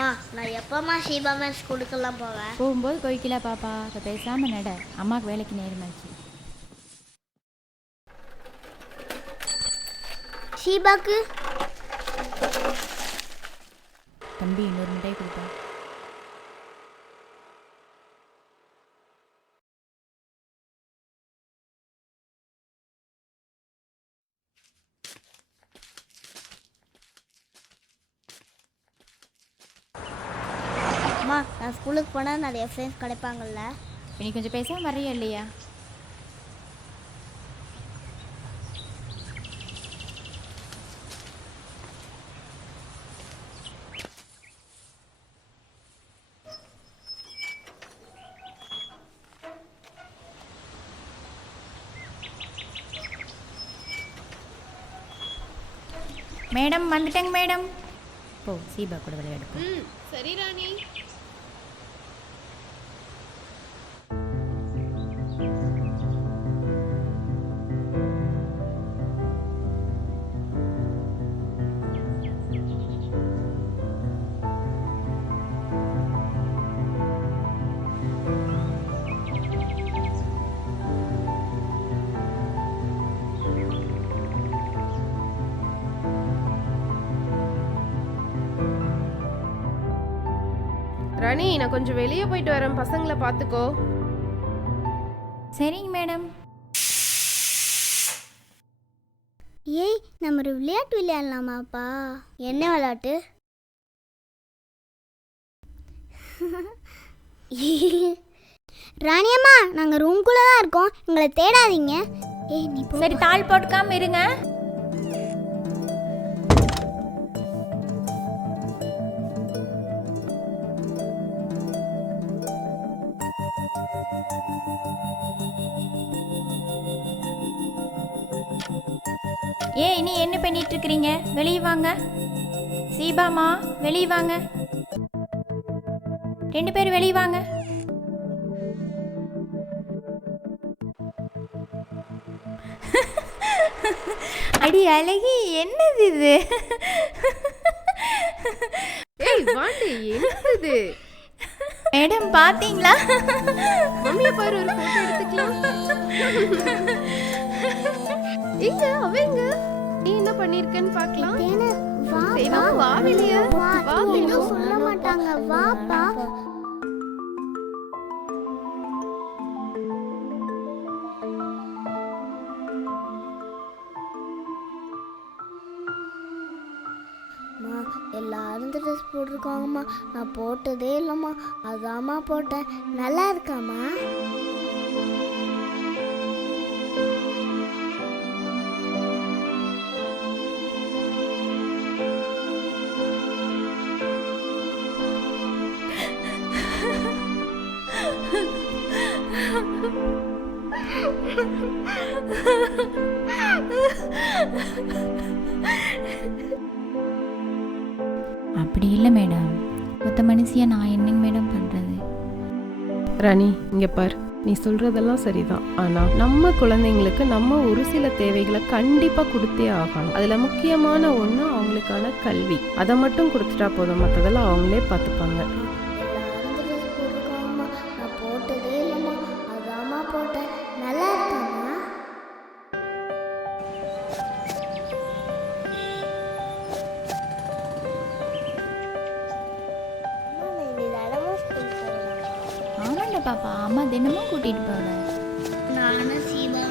அம்மா நான் எப்போம்மா ஷீபா மேம் ஸ்கூலுக்கெல்லாம் போவேன்? போகும்போது போய்க்கல பாப்பா, இப்போ பேசாமல் நட, அம்மாவுக்கு வேலைக்கு நேரமாச்சு. ஷீபாக்கு தம்பி இன்னொரு மிட்டாய் கொடுப்பா. அம்மா நான் ஸ்கூலுக்கு போனால் நிறைய ஃப்ரெண்ட்ஸ் கிடைப்பாங்கல்ல? நீ கொஞ்சம் பேசாமல் வர்றியா இல்லையா? மேடம் வந்துட்டேங்க மேடம். போ சீபா கூட விளையாடுப்போம். சரி ராணி. ராணி நான் கொஞ்சம் வெளியே போயிட்டு வரேன், பசங்களை பார்த்துக்கோ. சரிங்க மேடம். ஏய் நம்ம ஒரு விளையாட்டு விளையாடலாமாப்பா? என்ன விளையாட்டு? ராணியம்மா நாங்கள் ரூம்குள்ளே தான் இருக்கோம், எங்களை தேடாதீங்க. ஏய் நீ சரி தாள் போட்டுக்காம இருங்க. ஏய் இனி என்ன பண்ணிட்டு இருக்கிறீங்க? வெளியே வாங்க. சீபாமா வெளியே வாங்க, 2 பேரும் வெளியே வாங்க. அடி அழகி, என்னது இது? ஏய் வாண்டி, என்னது மேடம் பாத்தீங்களா? மம்மியை பாரு, ஒரு போட்டோ எடுத்துக்கலாம். எங்க அவங்க நீ என்ன பண்ணிருக்கன்னு பார்க்கலாம். வா வெளியே வா. சொல்ல மாட்டாங்க, வாப்பா. எல்லாரும் ட்ரெஸ் போட்டிருக்காங்கம்மா, நான் போட்டதே இல்லைம்மா, அதாம்மா போட்டேன். நல்லா இருக்காம்மா? அப்படி இல்லை மேடம், மொத்த மனுஷியா நான் என்னங்க மேடம் பண்றது? ராணி இங்க பார், நீ சொல்றதெல்லாம் சரிதான். ஆனா நம்ம குழந்தைங்களுக்கு நம்ம ஒரு சில தேவைகளை கண்டிப்பா கொடுத்தே ஆகணும். அதுல முக்கியமான ஒண்ணு அவங்களுக்கான கல்வி. அதை மட்டும் கொடுத்துட்டா போதும், மற்றதெல்லாம் அவங்களே பார்த்துப்பாங்க. எல்லாரும் ட்ரெஸ் போட்டிருக்காங்கம்மா, நான் போட்டதே இல்லைம்மா, அதாம்மா போட்டேன். நல்லா இருக்காம்மா? ஆமாண்டா பாப்பா, அம்மா தினமும் கூட்டிட்டு போறேன். நானும் சீபா